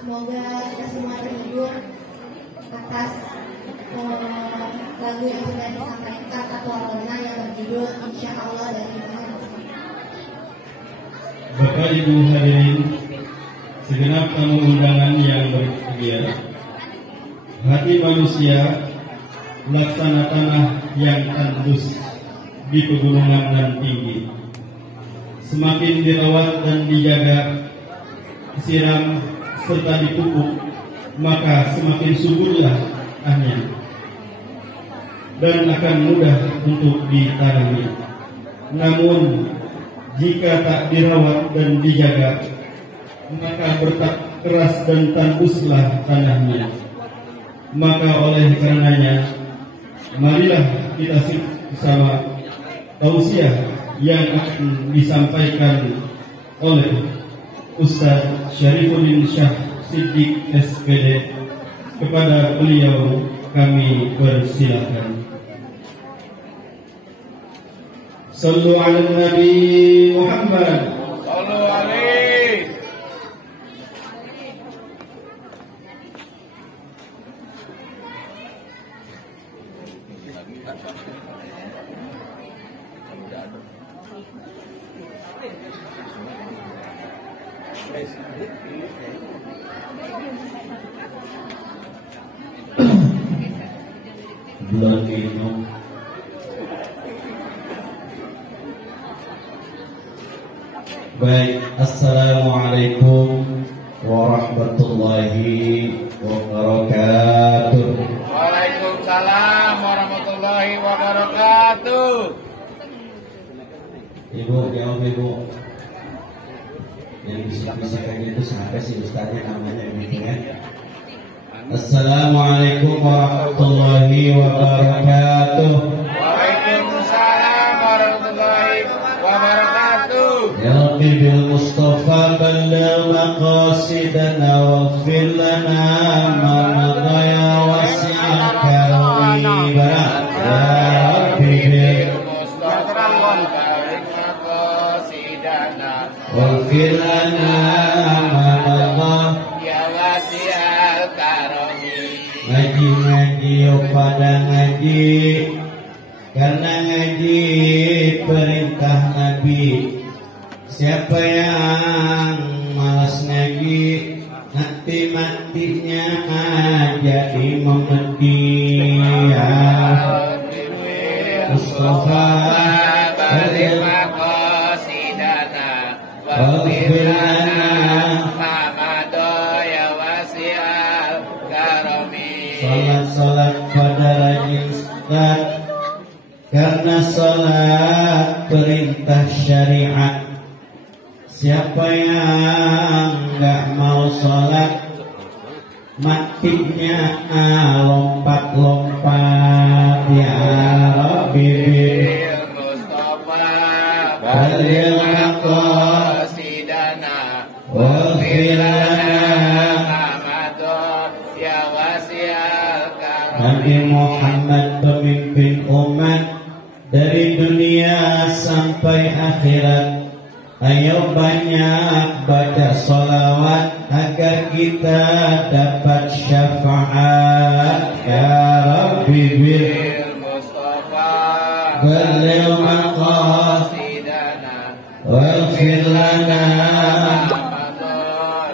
Semoga kita semua terhibur atas lagu yang sudah disampaikan atau awalnya yang berjudul Insya Allah dari Tuhan. Bapak Ibu hadirin, segenap tamu undangan yang berbahagia, hati manusia laksana tanah yang tandus di pegunungan dan tinggi. Semakin dirawat dan dijaga, disiram serta dipupuk, maka semakin suburlah akarnya dan akan mudah untuk ditanami. Namun jika tak dirawat dan dijaga, maka bertak keras dan tanduslah tanahnya. Maka oleh karenanya, marilah kita bersama tausiah yang akan disampaikan oleh Ustaz Syarifuddin Syah Siddiq SPD. Kepada beliau kami persilakan. Sallu ala Nabi Muhammad. Sallu alaihi. Bulan minum. Baik, assalamualaikum warahmatullahi wabarakatuh. Waalaikumsalam warahmatullahi wabarakatuh. Ibu, jawab ibu. Yang bisik-bisikan itu siapa sih ustaznya namanya gitu ya? Assalamualaikum warahmatullahi wabarakatuh. Waalaikumsalam warahmatullahi wabarakatuh. Ya Rabbi bil Mustafa balligh maqasidana waghfir lana ma madha ya wasi'al karami. Ya Rabbi bil Mustafa balligh maqasidana waghfir lana ma madha. Ngaji pada ngaji, karena ngaji perintah Nabi. Siapa yang malas ngaji, nanti matinya jadi memedi. Ya Mustafa balligh maqasidana waghfir lana. Salat pada rajin Ustaz, karena salat perintah syariat. Siapa yang nggak mau salat, matinya lompat-lompat. Ya Rabbi bil Mustafa balligh maqasidana waghfir lana. Nabi Muhammad pemimpin umat dari dunia sampai akhirat. Ayo banyak baca salawat agar kita dapat syafaat. Ya Rabbi bil Mustafa balligh maqasidana waghfir lana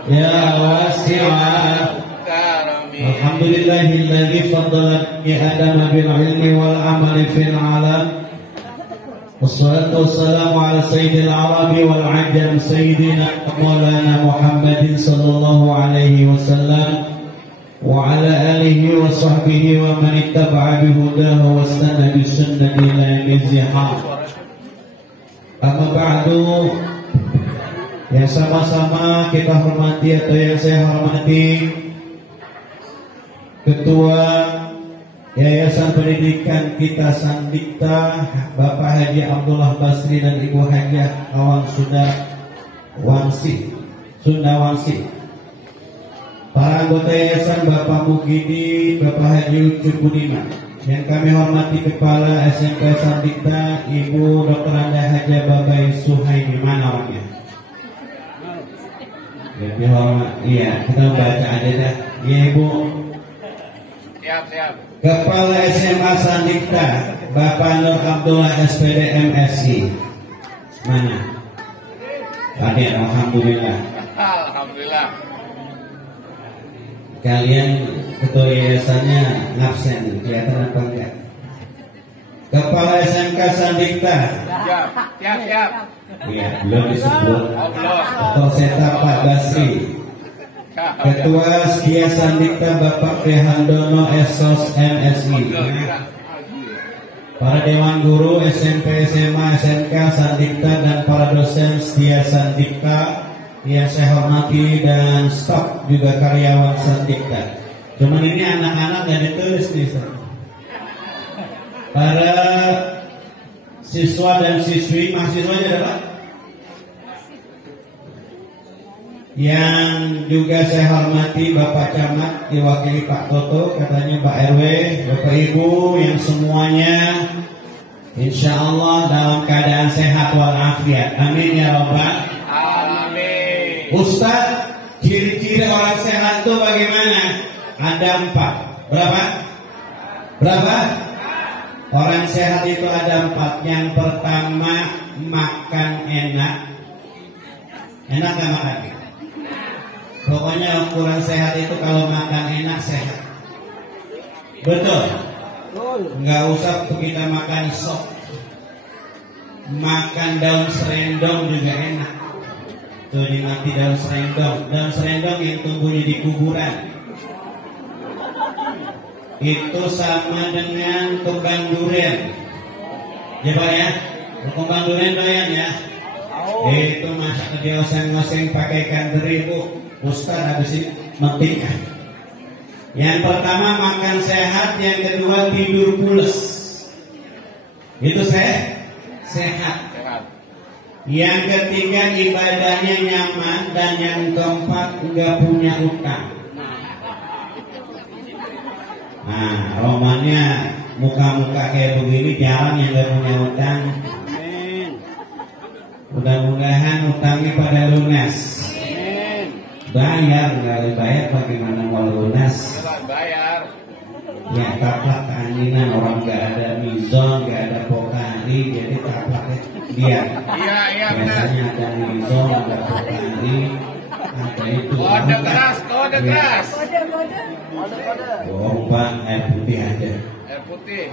ya wasi'al. Alhamdulillahilladzi faddala Adama bil ilmi wal amali fil alam. Wassalatu wassalamu ala sayyidil arabi wal ajam sayyidina maulana Muhammadin sallallahu alaihi wasallam wa ala alihi wa sahbihi wa man ittaba'a bihudahu wastana bi sunnati ila yaumil qiyamah. Amma ba'du, yang sama-sama kita hormati atau yang saya hormati Ketua Yayasan Pendidikan Kita Sandikta Bapak Haji Abdullah Basri dan Ibu Hajiah Awang Sundawangsi, para anggota yayasan Bapak Mugidi, Bapak Haji Ucup Budiman, yang kami hormati Kepala SMP Sandikta Ibu Dr. Anda Haja Babai Suhaimi, mana orangnya? Lebih hormat. Iya, kita baca aja dah. Iya Ibu. Siap. Kepala SMA Sandikta, Bapak Nur Abdullah SPD MSI. Mana? Hadir, alhamdulillah. Alhamdulillah. Kalian ketua yayasannya ngabsen, kelihatan apa enggak? Kepala SMK Sandikta. Siap. Iya, belum disebut. Oh, belum. Ketua Seta Pak Basri. Ketua Setia Sandikta Bapak Rehandono Esos MSI. Para Dewan Guru SMP, SMA, SMK Sandikta dan para dosen Setia Sandikta yang saya hormati dan staf juga karyawan Sandikta. Cuman ini anak-anak gak ditulis nih. Para siswa dan siswi, mahasiswanya adalah yang juga saya hormati Bapak Camat diwakili Pak Toto, katanya Pak RW, Bapak Ibu yang semuanya insya Allah dalam keadaan sehat walafiat. Amin ya Rabbal Alamin. Ustaz, ciri-ciri orang sehat itu bagaimana? Ada 4. Berapa? Orang sehat itu ada 4. Yang pertama, makan enak. Enak gak makan? Pokoknya ukuran sehat itu kalau makan enak sehat. Betul? Nggak usah kita makan sop. Makan daun serendong juga enak. Tuh dimati daun serendong. Daun serendong yang tumbuhnya di kuburan. Itu sama dengan kembang durian. Ya Pak ya? Kembang durian doyan ya? Itu masak dia oseng-oseng pakai ikan teri Bu. Ustaz habis ini mentikan. Yang pertama makan sehat, yang kedua tidur pules. Itu sehat. Yang ketiga ibadahnya nyaman, dan yang keempat nggak punya utang. Nah, romannya muka-muka kayak begini jarang yang nggak punya utang. Mudah-mudahan utangnya pada lunas. Bayar, nggak bayar bagaimana mau lunas? Bayar. Ya taplak keanginan, orang nggak ada mizon, nggak ada pokari, jadi taplaknya dia. Iya benar. Biasanya ada mizon, ada pokari, ada itu. Kode keras. Oh Pak, air putih aja. Air putih.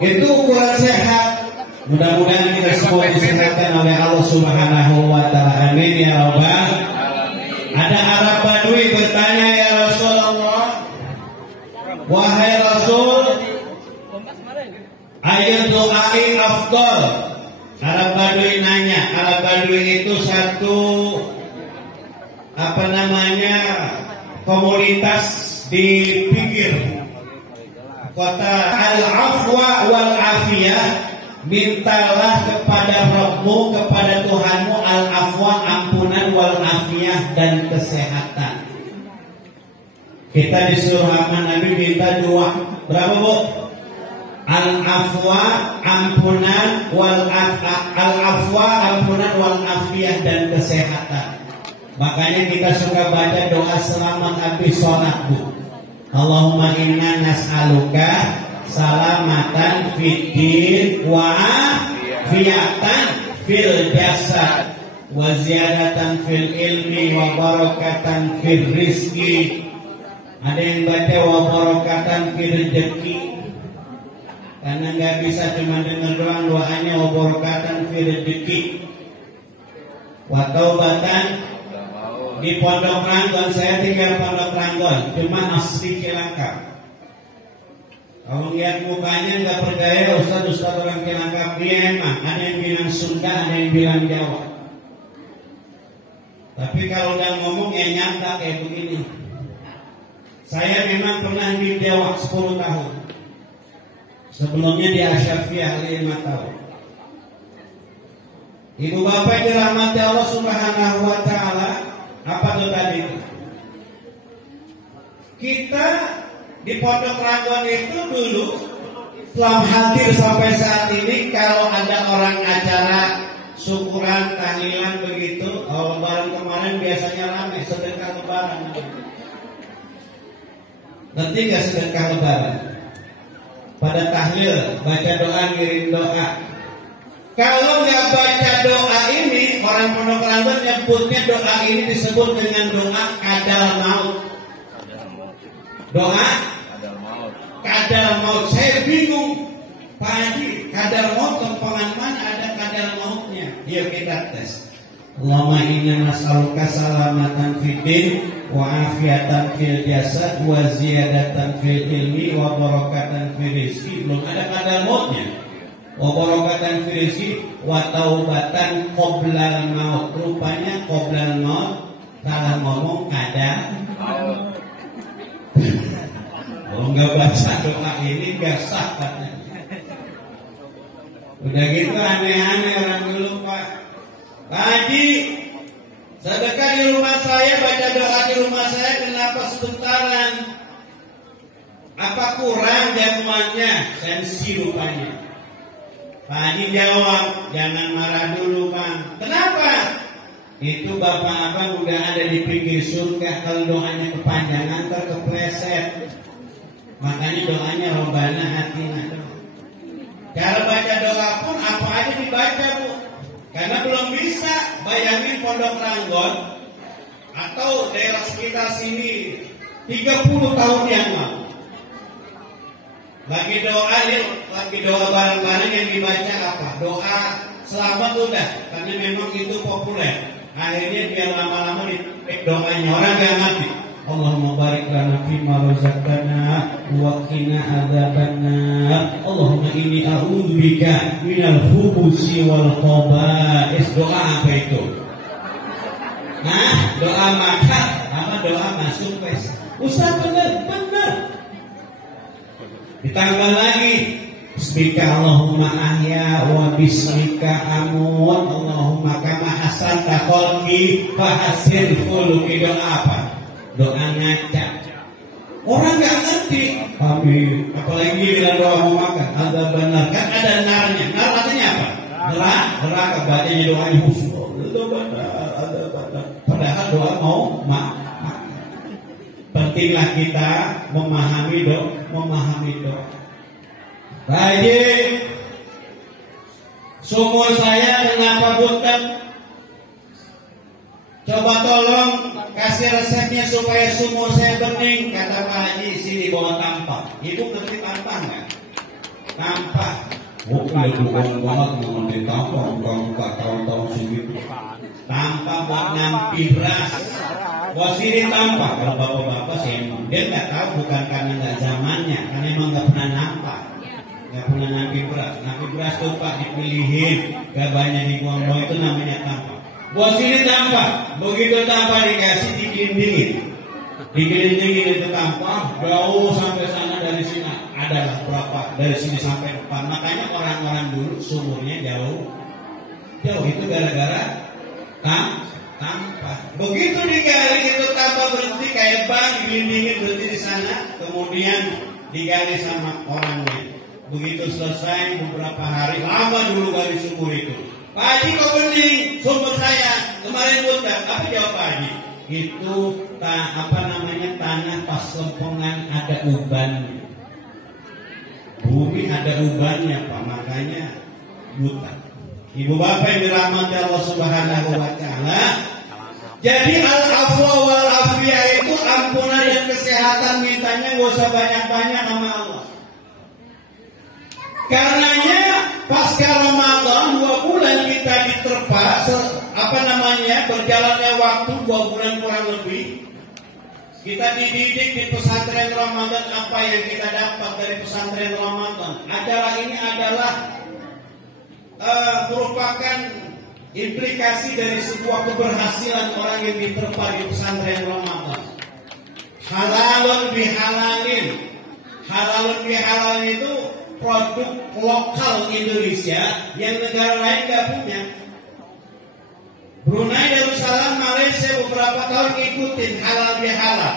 Itu ukuran sehat. Mudah-mudahan kita semua disehatkan oleh Allah Subhanahu wa Ta'ala. Amin ya Rabbal. Ada Arab Badui bertanya, ya Rasulullah, wahai Rasul, ayat doai afdal. Arab Badui nanya. Arab Badui itu satu komunitas di pinggir kota. Al-afwa wal afiyah. Mintalah kepada Rabbmu, kepada Tuhanmu, al-afwa, ampunan, wal afiyah, dan kesehatan. Kita disuruh sama Nabi minta 2. Berapa Bu? Al-afwa, ampunan, al-afwa, ampunan, wal afiyah, dan kesehatan. Makanya kita suka baca doa selamat habis sholat Bu. Allahumma inna nas'aluka salamatan fiddin wa afiyatan fil jasad wa ziyadatan fil ilmi wa barakatan fil rizki. Ada yang baca wa barakatan fil rezeki, karena nggak bisa cuma dengar doang doanya wa barakatan fil rezeki. Wa taubatan di Pondok Ranggon, saya tinggal Pondok Ranggon, cuma asli Cilangkap. Kalau lihat mukanya nggak percaya Ustaz orang Cilangkap, dia emang ada yang bilang Sunda, ada yang bilang Jawa. Tapi kalau udah ngomong ya nyata kayak begini. Saya memang pernah di Jawa 10 tahun. Sebelumnya di Asyafiyah 5 tahun. Ibu bapak yang dirahmati Allah Subhanahu wa Ta'ala, apa tuh tadi? Kita di Pondok Ranggon itu dulu setelah hadir sampai saat ini, kalau ada orang acara syukuran tahlilan begitu, Kalau lebaran kemarin biasanya ramai sedekah lebaran. Nanti nggak sedekah lebaran? Pada tahlil baca doa, ngirim doa. Kalau nggak baca doa ini, orang Pondok Ranggon nyebutnya doa ini disebut dengan doa kadal maut. Doa kadal maut. Saya bingung, Pak Haji, kadal maut tempat mana ada kadal mautnya? Yuk kita tes. Allahumma inna nas'aluka salamatan fid din wa afiatan fil jasad wa ziyadatan fil ilmi wa barakatan fil rizqi. Belum ada kadal mautnya. Wa barakatan fil rizqi wa taubatan qoblal maut. Rupanya qoblal maut salah ngomong kadal maut. Kalau nggak baca doa ini nggak sah katanya. Udah gitu aneh-aneh orang dulu Pak. Tadi sedekah di rumah saya, baca doa di rumah saya, kenapa sebentaran? Apa kurang jamuannya? Sensi rupanya. Pak Haji jawab, jangan marah dulu Bang. Kenapa? Itu bapak abang udah ada di pinggir surga. Kalau doanya kepanjangan terkepleset. Makanya doanya Robbana atina. Cara baca doa pun apa aja dibaca Bu. Karena belum bisa bayangin Pondok Ranggon atau daerah sekitar sini 30 tahun yang lalu. Lagi doa bareng-bareng yang dibaca apa? Doa selamat udah, karena memang itu populer. Akhirnya biar lama-lama dipik doanya orang gak ngerti. Allahumma barik lana fima razaqtana wa qina adzabannar. Allahumma inni a'udzubika minal khubuthi wal khaba'is. Doa apa itu? Nah, doa makan apa doa masuk wes. Ustaz benar. Ditambah lagi bismika Allahumma ahya wa bismika amut. Allahumma kama hasanta khalqi fa hasin khuluqi. Doa apa? Doa ngaca. Orang nggak ngerti. Tapi apalagi bilang doa mau makan. Ada benar kan ada narnya. Nar artinya apa? Neraka bacanya doanya khusyuk. Ada benar. Padahal doa mau makan. Pentinglah kita memahami doa. Baik. Sumur saya kenapa butek? Coba tolong kasih resepnya supaya sumur saya bening. Kata Pak Haji, sini bawa tampah. Ibu ngerti tampah nggak? Tampah. Oh, iya bukan banget ngerti tampah. Bukan tahun-tahun segitu. Tampah buat nyampi beras. Buat sini tampah. Kalau bapak-bapak sih dia nggak tahu, bukan karena nggak zamannya, karena emang nggak pernah nampak. Nggak pernah nyampi beras. Nyampi beras tuh Pak dipilihin, gak banyak dibuang-buang, itu namanya tampah. Buat sini tampah, begitu tampah dikasih digelindingin itu tampah jauh sampai sana. Dari sini adalah berapa, dari sini sampai depan. Makanya orang-orang dulu sumurnya jauh itu gara-gara tampah. Begitu digali itu tampah berhenti kayak bank, digelindingin berhenti di sana, kemudian digali sama orangnya. Begitu selesai beberapa hari, lama dulu gali sumur itu. Pak Haji kok bening sumur saya kemarin buta. Apa jawab Pak Haji? Itu tanah pas lempengan ada ubannya. Bumi ada ubannya Pak, makanya buta. Ibu bapak yang dirahmati Allah Subhanahu wa taala. Jadi al-afwa wal afiyah itu ampunan dan kesehatan mintanya gak usah banyak-banyak sama Allah. Karenanya pasca Ramadan 2 bulan kita diterpa berjalannya waktu 2 bulan kurang lebih. Kita dididik di pesantren Ramadan. Apa yang kita dapat dari pesantren Ramadan? Acara ini adalah merupakan implikasi dari sebuah keberhasilan orang yang diterpa di pesantren Ramadan. Halalun bihalalin. Halalun bihalalin itu produk lokal Indonesia yang negara lain gak punya. Brunei Darussalam, Malaysia beberapa tahun ikutin halal bihalal.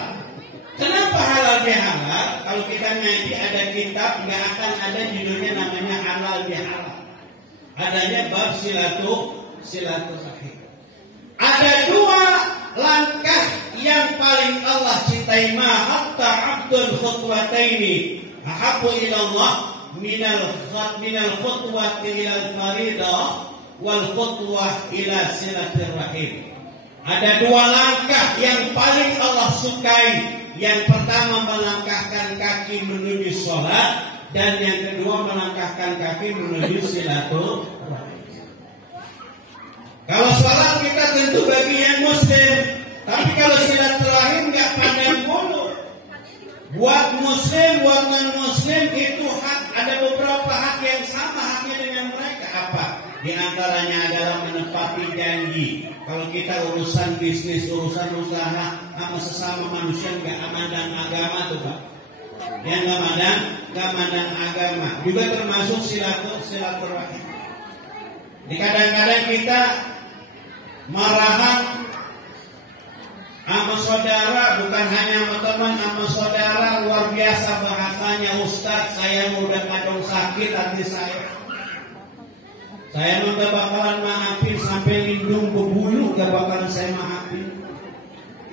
Kenapa halal bihalal? Kalau kita ngaji ada kitab, nggak akan ada judulnya namanya halal bihalal. Adanya bab silaturahim. Ada dua langkah yang paling Allah cintai, ma hatta abdul khutwataini ahabbu ila Allah minal khutwati ila al-faridah wal khutwah ila silaturrahim. Ada dua langkah yang paling Allah sukai. Yang pertama melangkahkan kaki menuju sholat, dan yang kedua melangkahkan kaki menuju silaturahim. Kalau sholat kita tentu bagian muslim, tapi kalau silaturahim nggak pandang bulu. Buat muslim, buat non muslim itu hak, ada beberapa hak yang sama haknya dengan mereka. Apa? Di antaranya adalah menepati janji. Kalau kita urusan bisnis, urusan usaha sama sesama manusia nggak mandang agama tuh Pak. Yang nggak mandang agama juga termasuk silaturahim. Di kadang-kadang kita marahan sama saudara, bukan hanya sama teman, sama saudara luar biasa bahasanya. Ustaz, saya udah kadang sakit hati saya. Saya gak bakalan maafin sampai lindung bebulu, gak bakalan saya maafin.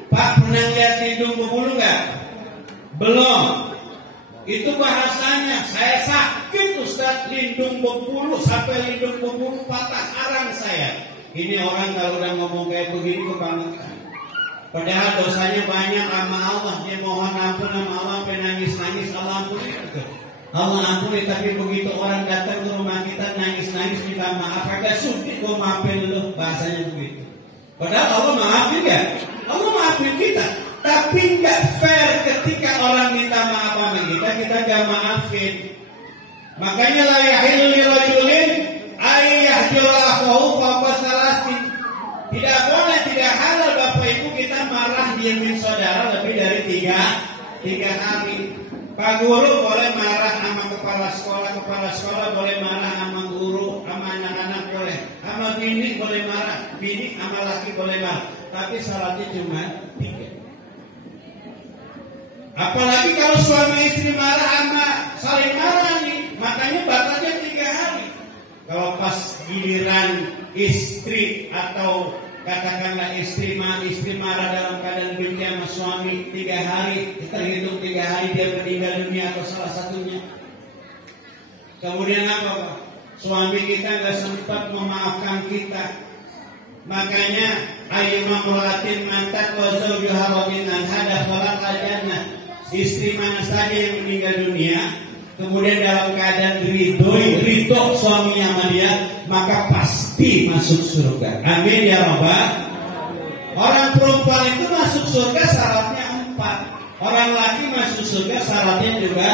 Pak, pernah lihat lindung bebulu gak? Belum. Itu bahasanya, saya sakit Ustaz, lindung bebulu, sampai lindung bebulu patah arang saya. Ini orang kalau udah ngomong kayak begini kebangetan. Padahal dosanya banyak sama Allah. Dia mohon ampun sama Allah, penangis-nangis, Allah ampuni itu. Allah ampuni, tapi begitu orang datang ke rumah kita nangis-nangis minta maaf, agak sudi gue maafin lu, bahasanya begitu. Padahal Allah maafin ya, Allah maafin kita, tapi nggak fair ketika orang minta maaf sama kita gak maafin. Makanya la yahillu lirajulin ayyahjura akhahu fawqa salasin. Tidak boleh, tidak halal Bapak Ibu kita marah diemin saudara lebih dari tiga hari. Pak guru boleh marah sama kepala sekolah boleh marah sama guru, sama anak-anak boleh, sama bini boleh marah, bini sama laki boleh marah, tapi syaratnya cuma 3. Apalagi kalau suami istri marah sama saling marah nih, makanya batasnya 3 hari. Kalau pas giliran istri atau katakanlah istri marah dalam keadaan benci sama suami 3 hari, terhitung 3 hari dia meninggal dunia atau salah satunya. Kemudian apa Pak? Suami kita nggak sempat memaafkan kita. Makanya ayyuma mulatin mantat wa zawjuha wa min anhada falaq jannah. Istri mana saja yang meninggal dunia, kemudian dalam keadaan ridho suaminya sama dia, maka pasti masuk surga. Amin ya Rabbal. Orang perempuan itu masuk surga syaratnya 4. Orang laki masuk surga syaratnya juga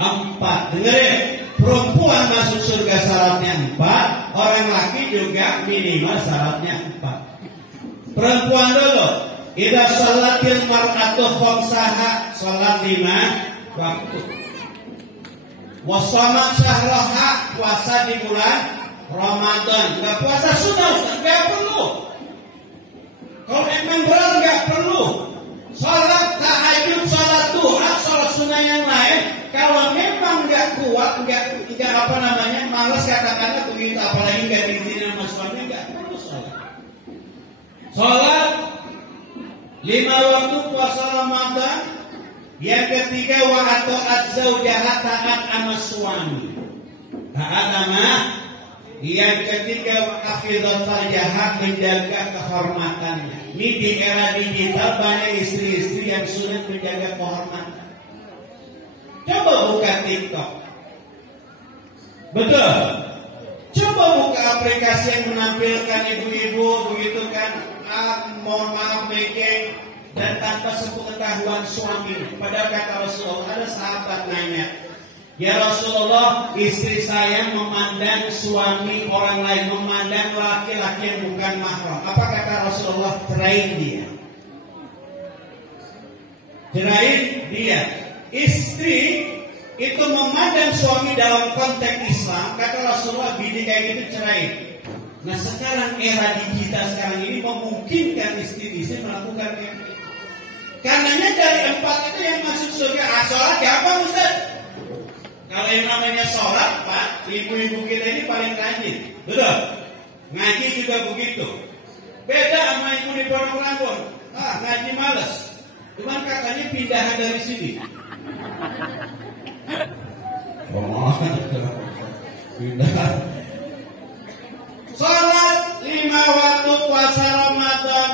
4. Dengerin, perempuan masuk surga syaratnya 4, orang laki juga minimal syaratnya 4. Perempuan dulu, idza shalatil mar'atu khamsaha, salat 5 waktu. Wasama syahraha, puasa di bulan Ramadan. Enggak puasa sunnah Ustaz, enggak perlu. Kalau emang berat enggak perlu. Salat tahajud, salat duha, salat sunnah yang lain, kalau memang enggak kuat, enggak malas katakanlah begitu, apalagi enggak diizinin sama suami, enggak perlu salat. Salat 5 waktu puasa Ramadan. Yang ketiga, wa ata'at zaujaha, taat sama suami. Taat sama. Yang ketiga, wa hafizat farjaha, menjaga kehormatannya. Ini di era digital banyak istri-istri yang sulit menjaga kehormatan. Coba buka TikTok. Betul. Coba buka aplikasi yang menampilkan ibu-ibu begitu kan, mohon maaf making, dan tanpa sepengetahuan suami. Padahal kata Rasulullah, ada sahabat nanya, ya Rasulullah, istri saya memandang suami orang lain, memandang laki-laki yang bukan mahram. Apa kata Rasulullah? Cerain dia. Cerain dia. Istri itu memandang suami dalam konteks Islam. Kata Rasulullah, bini kayak gitu cerain. Nah sekarang era digital sekarang ini memungkinkan istri-istri melakukan kayak gitu. Karenanya dari 4 itu yang masuk surga. Sholat gampang Ustaz. Kalau yang namanya sholat Pak, ibu-ibu kita ini paling rajin. Betul. Ngaji juga begitu. Beda sama ibu di Pondok Lampung. Ngaji males. Cuman kakaknya pindahan dari sini. Pindah. Salat 5 waktu puasa Ramadan,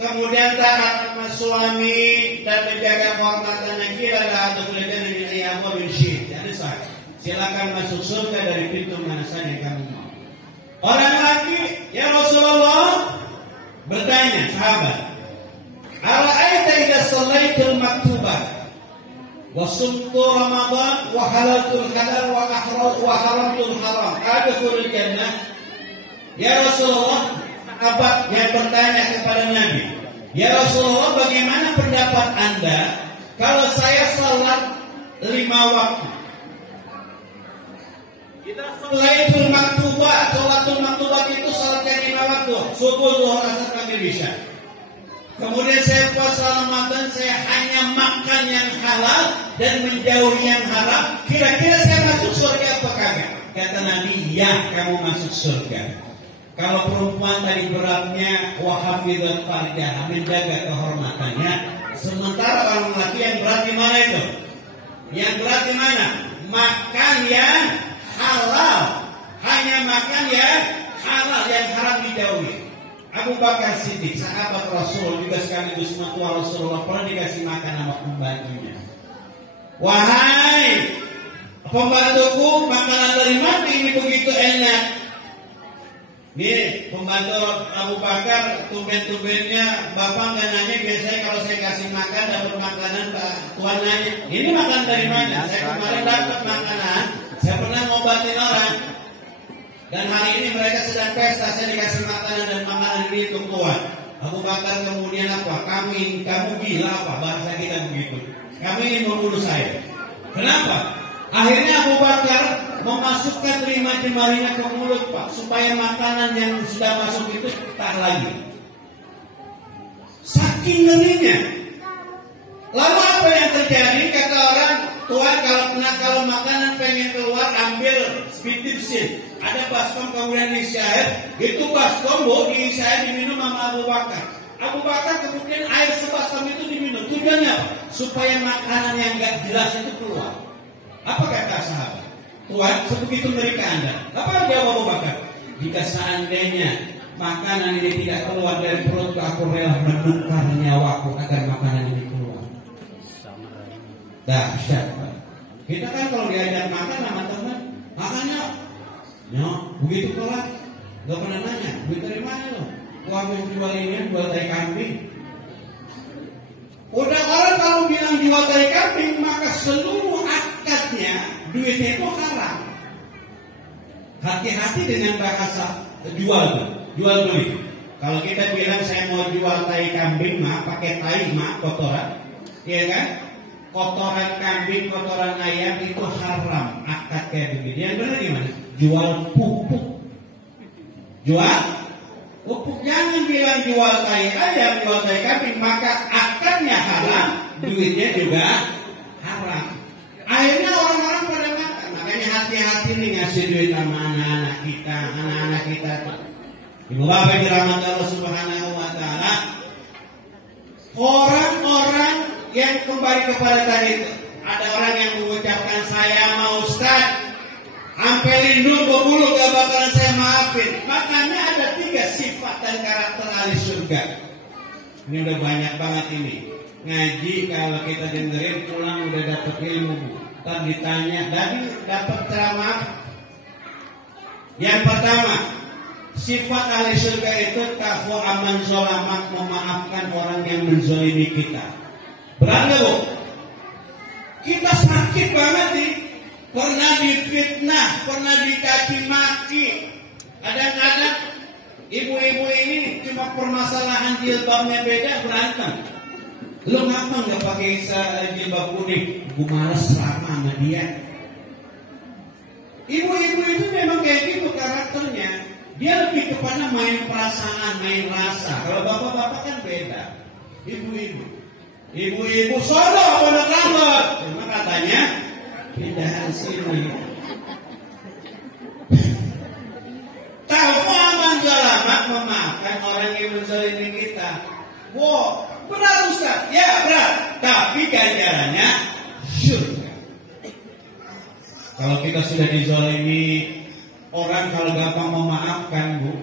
kemudian taat sama suami dan menjaga kehormatannya kira atau belajar dengan ayam bin syid. Jadi silakan masuk surga dari pintu mana saja yang kamu mau. Orang laki, ya Rasulullah, bertanya sahabat, ara'aita idza shallaitul maktubah wa sumtu Ramadan wa halaltul halal wa haramtul haram adkhulul jannah. Ya Rasulullah, apa yang bertanya kepada Nabi, ya Rasulullah, bagaimana pendapat Anda kalau saya salat 5 waktu? Sholatul maktubah, sholatul maktubah itu salatnya 5 waktu, subuh, zuhur, asar, maghrib, isya. Kemudian saya puasa Ramadan, saya hanya makan yang halal dan menjauhi yang haram. Kira-kira saya masuk surga apa kagak? Kata Nabi, ya, kamu masuk surga. Kalau perempuan tadi beratnya wahafidhat farjah, menjaga kehormatannya, sementara orang laki yang berat di mana itu? Yang berat di mana? Makan yang halal, hanya makan yang halal, yang haram dijauhi. Abu Bakar Siddiq, sahabat Rasul juga sekaligus mertua Rasulullah, pernah dikasih makan sama pembantunya. Wahai pembantuku, makanan dari mana ini begitu enak? Nih, pembantu Abu Bakar, tumben-tumbennya bapak nggak nanya. Biasanya kalau saya kasih makan dapat makanan, tuan nanya, ini makan dari mana? Saya kemarin dapat makanan, saya pernah ngobatin orang, dan hari ini mereka sedang pesta, saya dikasih makanan dan makanan ini untuk tuan. Abu Bakar kemudian apa? Kamu gila apa? Bahasa kita begitu. Kamu ingin membunuh saya. Kenapa? Akhirnya Abu Bakar memasukkan 5 jemarinya ke mulut, Pak, supaya makanan yang sudah masuk itu tak lagi. Saking ngerinya. Lalu apa yang terjadi? Kata orang, tuan kalau makanan pengen keluar, ambil spitipsin. Ada baskom kemudian diisi air. Itu baskom diisi air diminum sama Abu Bakar. Abu Bakar kemudian air sebaskom itu diminum. Tujuannya apa? Supaya makanan yang gak jelas itu keluar. Apa kata sahabat? Tuhan, sebegitu ngeri ke Anda. Apa jawab Abu Bakar? Jika seandainya makanan ini tidak keluar dari perutku, aku rela menukar nyawaku agar makanan ini keluar. Dahsyat. Kita kan kalau diajak makan sama teman, makannya, begitu kelar, gak pernah nanya, duit dari mana lo? Gua mau jual ini, jual tai kambing. Udah orang kalau bilang jual tai kambing, maka seluruh akadnya duitnya itu haram. Hati-hati dengan bahasa jual beli. Kalau kita bilang saya mau jual tai kambing, pakai tai, kotoran, iya kan? Kotoran kambing, kotoran ayam itu haram, akad kayak begini. Yang benar gimana? Jual pupuk. Jual pupuk, jangan bilang jual tai ayam, jual tai kambing, maka akadnya haram, duitnya juga haram. Akhirnya orang-orang pada makan. Makanya hati-hati nih ngasih duit sama anak-anak kita. Ibu bapak dirahmati Allah Subhanahu wa taala. Orang-orang yang kembali kepada tadi itu, ada orang yang mengucapkan, saya mau Ustaz, sampai lindung berbulu gak bakalan saya maafin. Makanya ada 3 sifat dan karakter ahli surga. Ini udah banyak banget ini. Ngaji kalau kita dengerin pulang udah dapat ilmu. Ntar ditanya, dari dapat ceramah. Yang pertama, sifat ahli surga itu takwa aman zolamat, memaafkan orang yang menzolimi kita. Beranda bu, kita sakit banget nih. Pernah difitnah, pernah dicaci maki. Kadang-kadang ibu-ibu ini cuma permasalahan jilbabnya beda berantem. Lu ngapa nggak pakai jilbab kuning? Gue males sama dia. Ibu-ibu itu memang kayak gitu karakternya. Dia lebih kepada main perasaan, main rasa. Kalau bapak-bapak kan beda. Ibu-ibu sono pondok rambut. Cuma katanya pindahan sini. Tahu aman zalamat, memaafkan orang yang Wow, berat Ustaz. Ya berat, tapi ganjarannya surga. Kalau kita sudah dizalimi orang, kalau gampang memaafkan, Bu,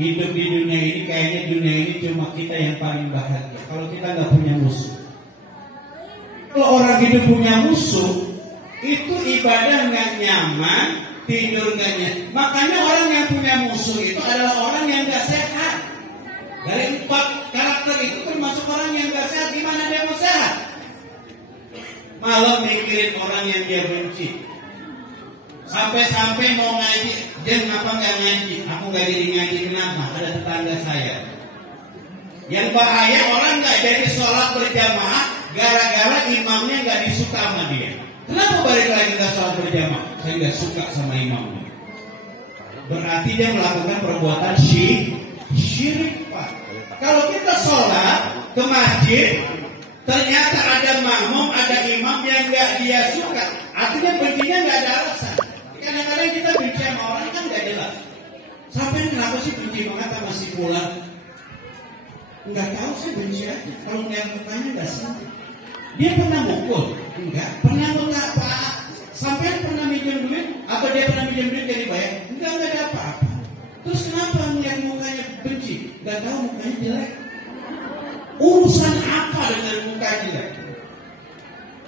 hidup di dunia ini kayaknya dunia ini cuma kita yang paling bahagia. Kalau kita nggak punya musuh. Kalau orang hidup punya musuh, itu ibadah nggak nyaman, tidur nggak nyaman. Makanya orang yang punya musuh itu adalah orang yang nggak sehat. Dari 4 karakter itu termasuk orang yang nggak sehat. Gimana dia mau sehat? Malam mikirin orang yang dia benci. Sampai-sampai mau ngaji, dia kenapa nggak ngaji? Aku nggak jadi ngaji, kenapa? Ada tetangga saya. Yang bahaya, orang nggak jadi sholat berjamaah gara-gara imamnya nggak disuka sama dia. Kenapa balik lagi nggak sholat berjamaah? Saya nggak suka sama imamnya. Berarti dia melakukan perbuatan syirik, Pak. Kalau kita sholat ke masjid, ternyata ada makmum, ada imam yang nggak dia suka, artinya bencinya nggak ada alasan. Kadang-kadang kita benci sama orang kan nggak jelas. Sampai kenapa sih benci banget sama si Fulan? Nggak tahu, saya benci aja. Kalau ngeliat mukanya nggak senang. Dia pernah mukul? Enggak. Pernah minta apa? Sampai pernah minjem duit? Atau dia pernah minjem duit jadi bayar? Enggak ada apa-apa. Terus kenapa ngeliat mukanya benci? Nggak tahu, mukanya jelek. Urusan apa dengan muka jelek?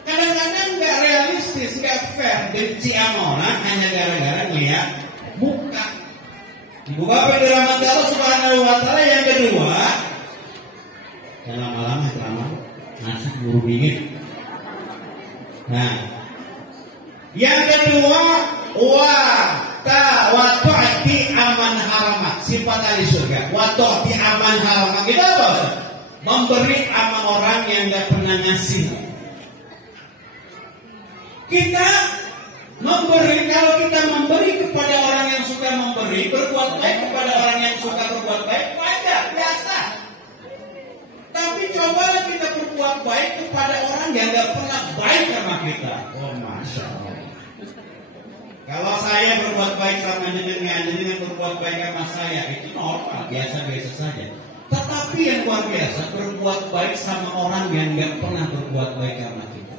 Kadang-kadang nggak realistis, nggak fair. Benci sama orang hanya gara-gara ngeliat muka. Ibu bapak dirahmati Allah Subhanahu wa Ta'ala. Yang kedua, yang lama-lama ceramah nasi buru bingit. Nah, yang kedua, wa'ti aman haramak, sifat ahli surga. Wa'ti aman haramak itu apa? Memberi sama orang yang nggak pernah ngasih. Kita memberi, kalau kita memberi kepada orang yang suka memberi, berbuat baik kepada orang yang suka berbuat baik, wajar, biasa. Tapi cobalah kita berbuat baik kepada orang yang nggak pernah baik sama kita. Oh, Masya Allah. Kalau saya berbuat baik sama jenengan berbuat baik sama saya, itu normal, biasa-biasa saja. Tetapi yang luar biasa, berbuat baik sama orang yang nggak pernah berbuat baik sama kita.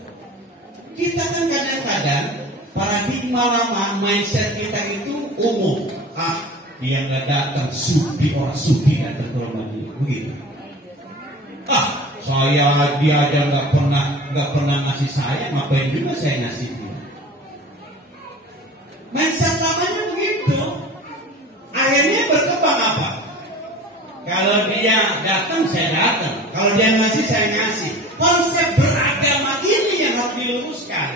Kita kan kadang-kadang paradigma lama, mindset kita itu umum. Dia nggak datang, orang sudi datang ke rumah dia, begitu. Dia aja nggak pernah ngasih saya, ngapain juga saya ngasih dia? Mindset lamanya begitu. Akhirnya berkembang apa? Kalau dia datang, saya datang. Kalau dia ngasih, saya ngasih. Konsep beragama ini yang harus diluruskan.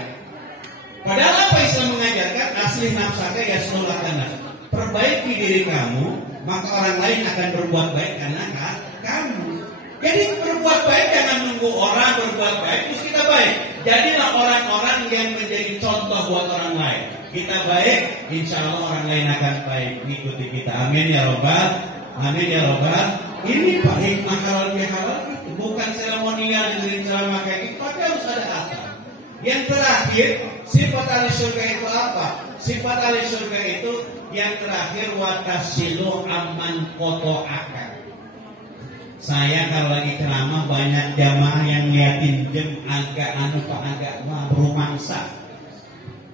Padahal apa Islam mengajarkan? Aslih nafsaka yasluhka nas. Perbaiki diri kamu, maka orang lain akan berbuat baik karena kamu. Jadi berbuat baik jangan nunggu orang berbuat baik terus kita baik. Jadilah orang-orang yang menjadi contoh buat orang lain. Kita baik, insya Allah orang lain akan baik mengikuti kita. Amin ya robbal. Amin ya robbal. Ini Pak hikmah halal bihalal itu bukan seremonial dengan ceramah kayak gitu, tapi harus ada asal. Yang terakhir, sifat ahli surga itu apa? Sifat ahli surga itu yang terakhir, watasilu aman koto akal. Saya kalau lagi ceramah banyak jamaah yang liatin jam agak berumangsa.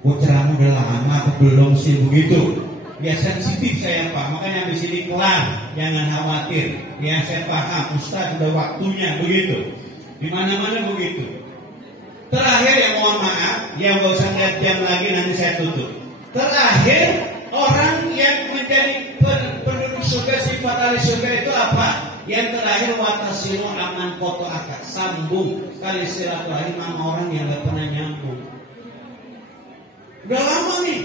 Gue ceramah udah lama atau belum sih begitu? Ya sensitif saya Pak, makanya di sini kelar, jangan khawatir. Ya saya paham, Ustaz udah waktunya begitu. Di mana-mana begitu. Terakhir yang mohon maaf, yang gak usah lihat jam lagi nanti saya tutup. Terakhir, orang yang menjadi penduduk surga, sifat ahli surga itu apa? Yang terakhir, watasilu aman koto akad, sambung kali silaturahim sama orang yang gak pernah nyambung. Udah lama nih,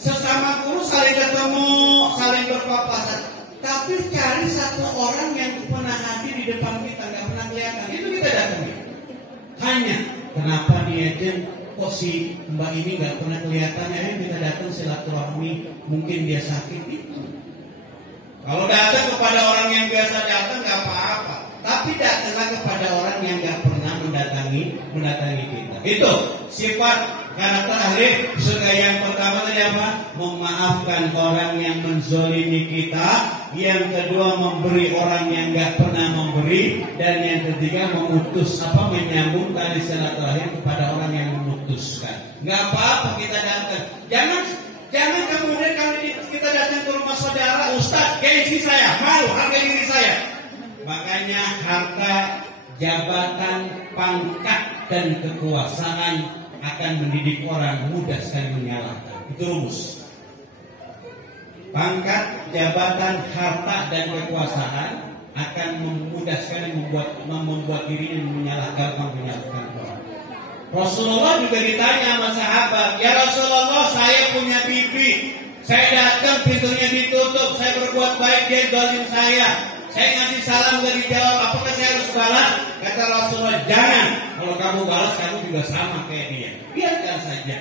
sesama guru saling ketemu, saling berpapasan. Tapi cari satu orang yang pernah hadir di depan kita, gak pernah kelihatan, itu kita datangi. Hanya kenapa dia kok si mbak ini gak pernah kelihatan, ya kita datang silaturahmi, mungkin dia sakit itu. Kalau datang kepada orang yang biasa datang gak apa-apa, tapi datanglah kepada orang yang gak pernah mendatangi kita. Itu sifat karakter ahli surga yang pertama tadi apa? Memaafkan orang yang menzolimi kita, yang kedua memberi orang yang nggak pernah memberi, dan yang ketiga menyambung tali silaturahim kepada orang yang memutuskan. Nggak apa-apa kita datang. Jangan kemudian kalau kita datang ke rumah saudara, Ustaz, gengsi saya, malu harga diri saya. Makanya harta, jabatan, pangkat, dan kekuasaan akan mendidik orang mudah sekali menyalahkan. Itu rumus. Pangkat, jabatan, harta, dan kekuasaan akan mudah sekali membuat dirinya menyalahkan orang. Rasulullah juga ditanya sama sahabat, ya Rasulullah, saya punya bibi, saya datang pintunya ditutup, saya berbuat baik, dia zalim saya ngasih salam gak dijawab, apakah saya harus balas? Kata Rasulullah, jangan. Kalau kamu balas, kamu juga sama kayak dia. Biarkan saja.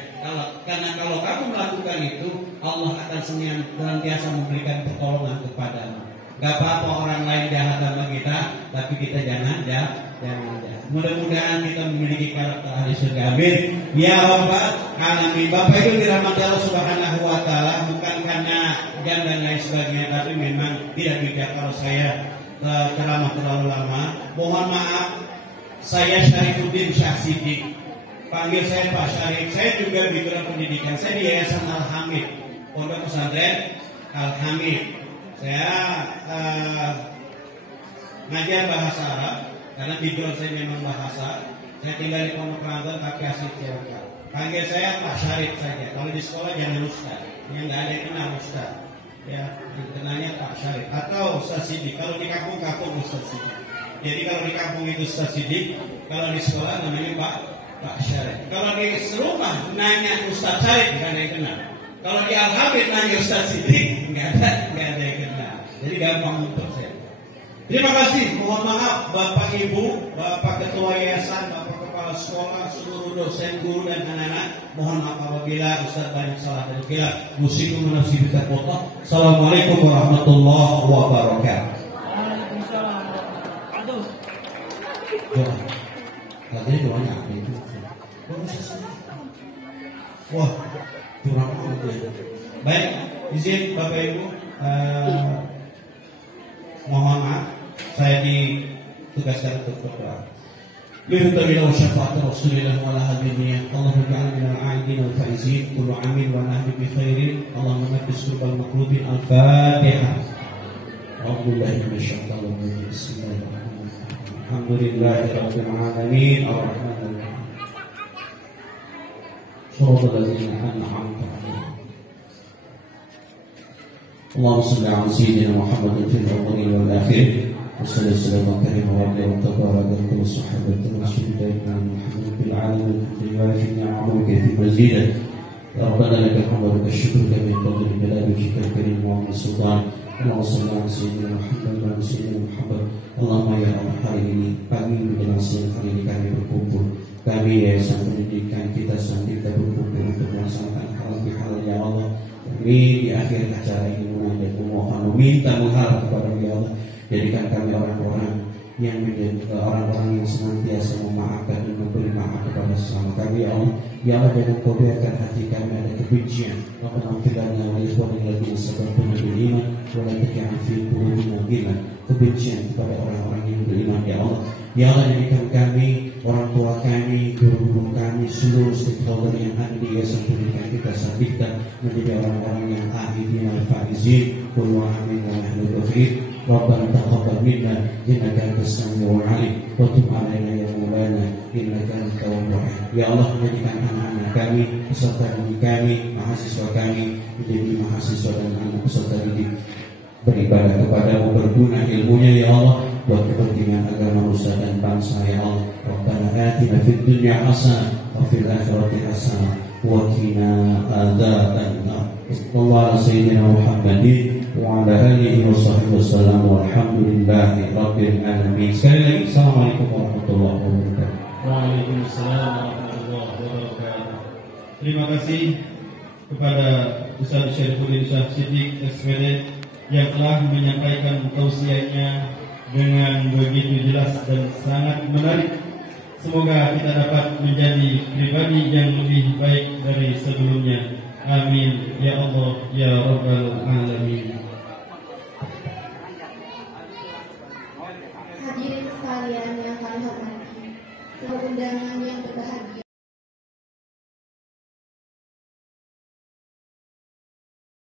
Karena kalau kamu melakukan itu, Allah akan senantiasa memberikan pertolongan kepadamu. Gak apa-apa orang lain jahat sama kita, tapi kita jangan jahat. Mudah-mudahan kita memiliki karakter ahli surga. Amin. Ya Rabbal Alamin. Bapak Ibu dirahmati Allah Subhanahu wa taala, bukan karena jam dan lain sebagainya, tapi memang tidak bijak kalau saya ceramah terlalu lama. Mohon maaf, saya Syarifuddin Syah Siddiq. Panggil saya Pak Syarif. Saya juga background pendidikan. Saya di Yayasan Al-Hamid, Pondok Pesantren Al-Hamid. Saya ngajar bahasa Arab karena background saya memang bahasa. Saya tinggal di Pondok Rantau tapi asli Cilacap. Panggil saya Pak Syarif saja. Kalau di sekolah jangan Ustaz. Yang nggak ada yang kenal Ustaz. Ya, dikenalnya Pak Syarif atau Ustaz Siddiq. Kalau di kampung Ustaz Siddiq. Jadi kalau di kampung itu Ustaz Siddiq, kalau di sekolah namanya Pak Syarif. Kalau di rumah nanya Ustaz Syarif nggak ada yang kenal. Kalau di Al-Hamid nanya Ustaz Siddiq nggak ada yang kenal. Jadi gampang untuk saya. Terima kasih. Mohon maaf Bapak Ibu, Bapak Ketua Yayasan, Bapak Kepala Sekolah, seluruh dosen, guru dan anak-anak. Mohon maaf apabila Ustaz banyak salah dan kira. Musikum nafsi bitaqwa. Assalamualaikum warahmatullahi wabarakatuh. Waalaikumsalam. Aduh. Doa. Katanya doanya apa itu? Wah, curang banget ya. Baik, izin Bapak Ibu, mohon maaf, saya ditugaskan untuk berdoa. Bihamdillah wa syafa'at Rasulillah wa ala hadiniyah. Allahumma ja'alna minal a'idin wal faizin, kullu amin wa nahdi bi khairin. Allahumma nabbis surbal makrubin. Al-Fatihah. Alhamdulillah minasyaitonir rajim. Bismillahirrahmanirrahim. Alhamdulillahi rabbil alamin. Ar-Rahmanir Rahim. Shiratal ladzina an'amta 'alaihim. Allahumma shalli 'ala sayyidina Muhammadin fil awwalin wal akhirin. وصلى الله كريم وعلى وتبارك والصحابة والسيدنا محمد في العالمين الحمد في نعمه كثير مزيدا. يا ربنا لك الحمد ولك الشكر كما ينبغي لجلال وجهك الكريم وعظيم السلطان. اللهم صل على سيدنا محمد وعلى سيدنا محمد. اللهم ya Allah, hari ini kami menjelang siang hari ini kami berkumpul. Kami Yayasan Pendidikan kita sendiri berkumpul untuk melaksanakan hal ya Allah. Kami di akhir acara ini memohon meminta mengharap kepada ya Allah. Jadikan kami orang-orang yang menjadi orang-orang yang senantiasa memaafkan dan memberi maaf kepada sesama kami ya Allah. Ya Allah, jangan kau biarkan hati kami ada kebencian. Rabbana ighfir lana wa li ikhwanina alladziina sabaquna bil iman wa la taj'al fi qulubina ghillan. Kebencian kepada orang-orang yang beriman ya Allah. Ya Allah, jadikan kami, orang tua kami, guru-guru kami, seluruh stakeholder yang ada di Yayasan Pendidikan kita sabitkan menjadi orang-orang yang ahidin al-faizin. Qul wa amin wa nahnu bihi. Rabbana taqabbal minna innaka antas samiul alim wa tub 'alaina ya maulana innaka antat tawwabur rahim. Ya Allah, jadikan anak-anak kami, peserta kami, mahasiswa kami menjadi mahasiswa dan anak peserta didik beribadah kepadamu, berguna ilmunya ya Allah buat kepentingan agama nusa dan bangsa ya Allah. Rabbana atina fid dunya hasanah wa fil akhirati hasanah wa qina adzabannar. Sallallahu alaihi Muhammadin wa ala alihi wa sahbihi wasallam walhamdulillahi rabbil alamin. Sekali lagi, assalamualaikum warahmatullahi wabarakatuh. Waalaikumsalam warahmatullahi wabarakatuh. Terima kasih kepada Ustaz Syarifuddin Syah Siddiq SPD yang telah menyampaikan tausiahnya dengan begitu jelas dan sangat menarik. Semoga kita dapat menjadi pribadi yang lebih baik dari sebelumnya. Amin ya Allah ya Rabbal Alamin. sekalian yang kami hormati, seluruh undangan yang berbahagia,